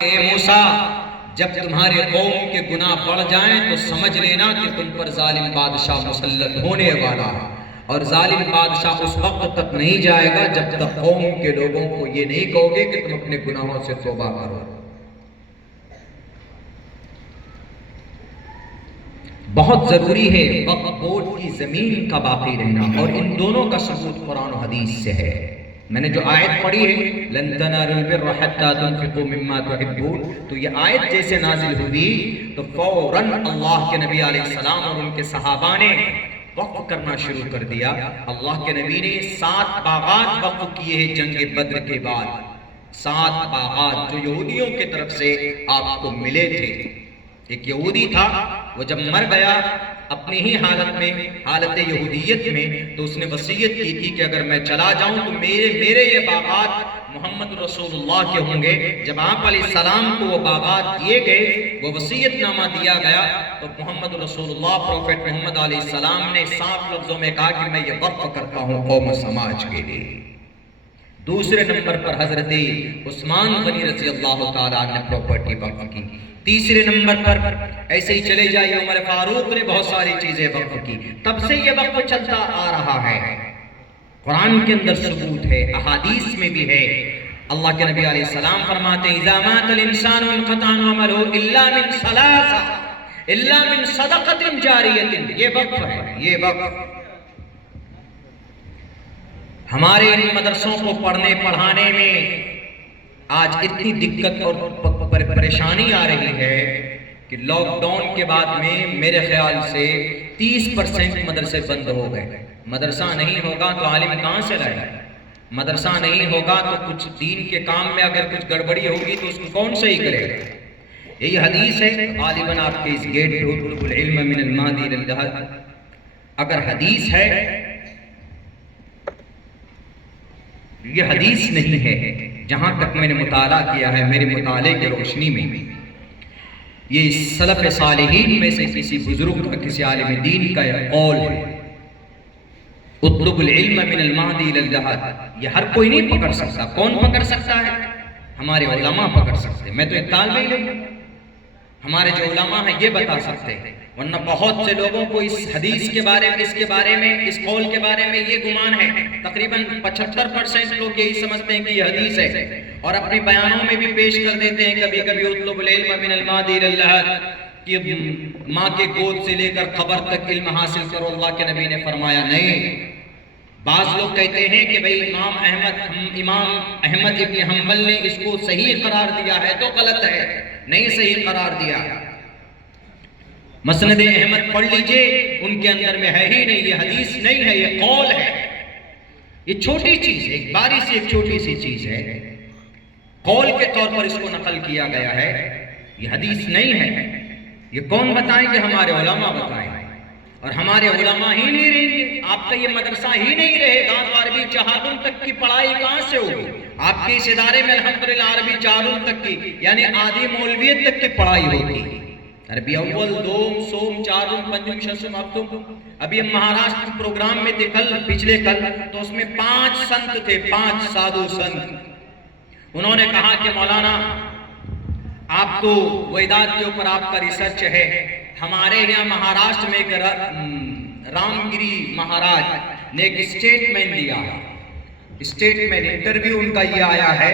اے موسیٰ، جب تمہارے قوم کے گناہ بڑھ جائیں تو سمجھ لینا کہ تم پر ظالم بادشاہ مسلط ہونے والا ہے، اور ظالم بادشاہ اس وقت تک نہیں جائے گا جب تک قوم کے لوگوں کو یہ نہیں کہو گے کہ تم اپنے گناہوں سے توبہ کرو۔ بہت ضروری ہے وقف بورڈ کی زمین کا باقی رہنا، اور ان دونوں کا ثبوت قرآن و حدیث سے ہے۔ میں نے جو آیت پڑھی ہے لن تنالوا البر حتى تنفقوا مما تحبون، تو یہ آیت جیسے نازل ہوئی تو فوراً اللہ کے نبی علیہ السلام اور ان کے صحابہ نے وقف کرنا شروع کر دیا۔ اللہ کے نبی نے 7 باغات وقف کیے ہیں جنگ بدر کے بعد، 7 باغات جو یہودیوں کی طرف سے آپ کو ملے تھے۔ ایک یہودی تھا، وہ جب مر گیا اپنی ہی حالت میں، حالت یہودیت میں، تو اس نے وصیت کی تھی کہ اگر میں چلا جاؤں تو میرے یہ باغات محمد رسول اللہ کے ہوں گے۔ جب آپ علیہ السلام کو وہ باغات دیے گئے، وہ وصیت نامہ دیا گیا، تو محمد رسول اللہ پروفیٹ محمد علیہ السلام نے صاف لفظوں میں کہا کہ میں یہ وقف کرتا ہوں قوم و سماج کے لیے۔ دوسرے نمبر پر حضرت عثمان غنی رضی اللہ تعالیٰ نے پراپرٹی وقف کی۔ تیسرے نمبر پر ایسے ہی چلے جائیے، عمر فاروق نے بہت ساری چیزیں وقف کی۔ تب سے یہ وقف چلتا آ رہا ہے، قرآن کے اندر ثبوت ہے، احادیث میں بھی ہے۔ اللہ کے نبی علیہ السلام فرماتے ہیں اذا مات الانسان انقطع عمله الا من ثلاث الا من صدقۃ جاریۃ، یہ وقف ہے، یہ وقف۔ ہمارے ان مدرسوں کو پڑھنے پڑھانے میں آج اتنی دقت اور پریشانی آ رہی ہے کہ لاک ڈاؤن کے بعد میں میرے خیال سے 30% مدرسے بند ہو گئے۔ مدرسہ نہیں ہوگا تو عالم کہاں سے لائے؟ مدرسہ نہیں ہوگا تو کچھ دین کے کام میں اگر کچھ گڑبڑی ہوگی تو اس کو کون صحیح کرے گا؟ یہی حدیث ہے غالباً آپ کے اس گیٹ پہ اطلب العلم من المہدی الی اللحد، اگر حدیث ہے، یہ حدیث نہیں ہے، جہاں تک میں نے مطالعہ کیا ہے میرے مطالعے کی روشنی میں، یہ سلف صالحین میں سے کسی بزرگ کا، کسی عالم دین کا یہ قول ہے اطلب العلم من المہدی الی اللحد۔ یہ ہر کوئی نہیں پکڑ سکتا۔ کون پکڑ سکتا ہے؟ ہمارے علماء پکڑ سکتے۔ میں تو ایک طالب علم ہوں، ہمارے جو علماء ہیں یہ بتا سکتے ہیں، ورنہ بہت سے لوگوں کو اس حدیث کے بارے میں، اس کے بارے میں، اس قول کے بارے میں یہ گمان ہے۔ تقریباً 75% لوگ یہی سمجھتے ہیں کہ یہ حدیث ہے، اور اپنی بیانوں میں بھی پیش کر دیتے ہیں کبھی کبھی اطلب العلم من المہدی الی اللحد، کہ ماں کے گود سے لے کر قبر تک علم حاصل کرو۔ اللہ کے نبی نے فرمایا نہیں۔ بعض لوگ کہتے ہیں کہ بھئی امام احمد ابن حنبل نے اس کو صحیح قرار دیا ہے تو غلط ہے، نہیں صحیح قرار دیا۔ مسند احمد پڑھ لیجئے، ان کے اندر میں ہے ہی نہیں، یہ حدیث نہیں ہے، یہ قول ہے۔ یہ چھوٹی چیز ہے، ایک باری سے ایک چھوٹی سی چیز ہے، قول کے طور پر اس کو نقل کیا گیا ہے، یہ حدیث نہیں ہے۔ یہ کون بتائیں کہ ہمارے علماء بتائیں، اور ہمارے علماء ہی نہیں رہیں گے، آپ کا یہ مدرسہ ہی نہیں رہے گا تو عربی چہارم تک کی پڑھائی کہاں سے ہوگی؟ آپ کے اس ادارے میں الحمدللہ عربی چہارم تک کی یعنی آدھی مولویت تک کی پڑھائی ہوتی، عربی اول، دوم، سوم، چارم، پنجم، ششم، ہفتم۔ ابھی ہم مہاراشٹر پروگرام میں تھے پچھلے کل، تو اس میں 5 سنت تھے، 5 سادھو سنت۔ انہوں نے کہا کہ مولانا آپ تو ویدات کے اوپر آپ کا ریسرچ ہے، ہمارے یہاں مہاراشٹر میں ایک رام گری مہاراج نے ایک اسٹیٹمنٹ دیا، اسٹیٹمنٹ انٹرویو ان کا یہ آیا ہے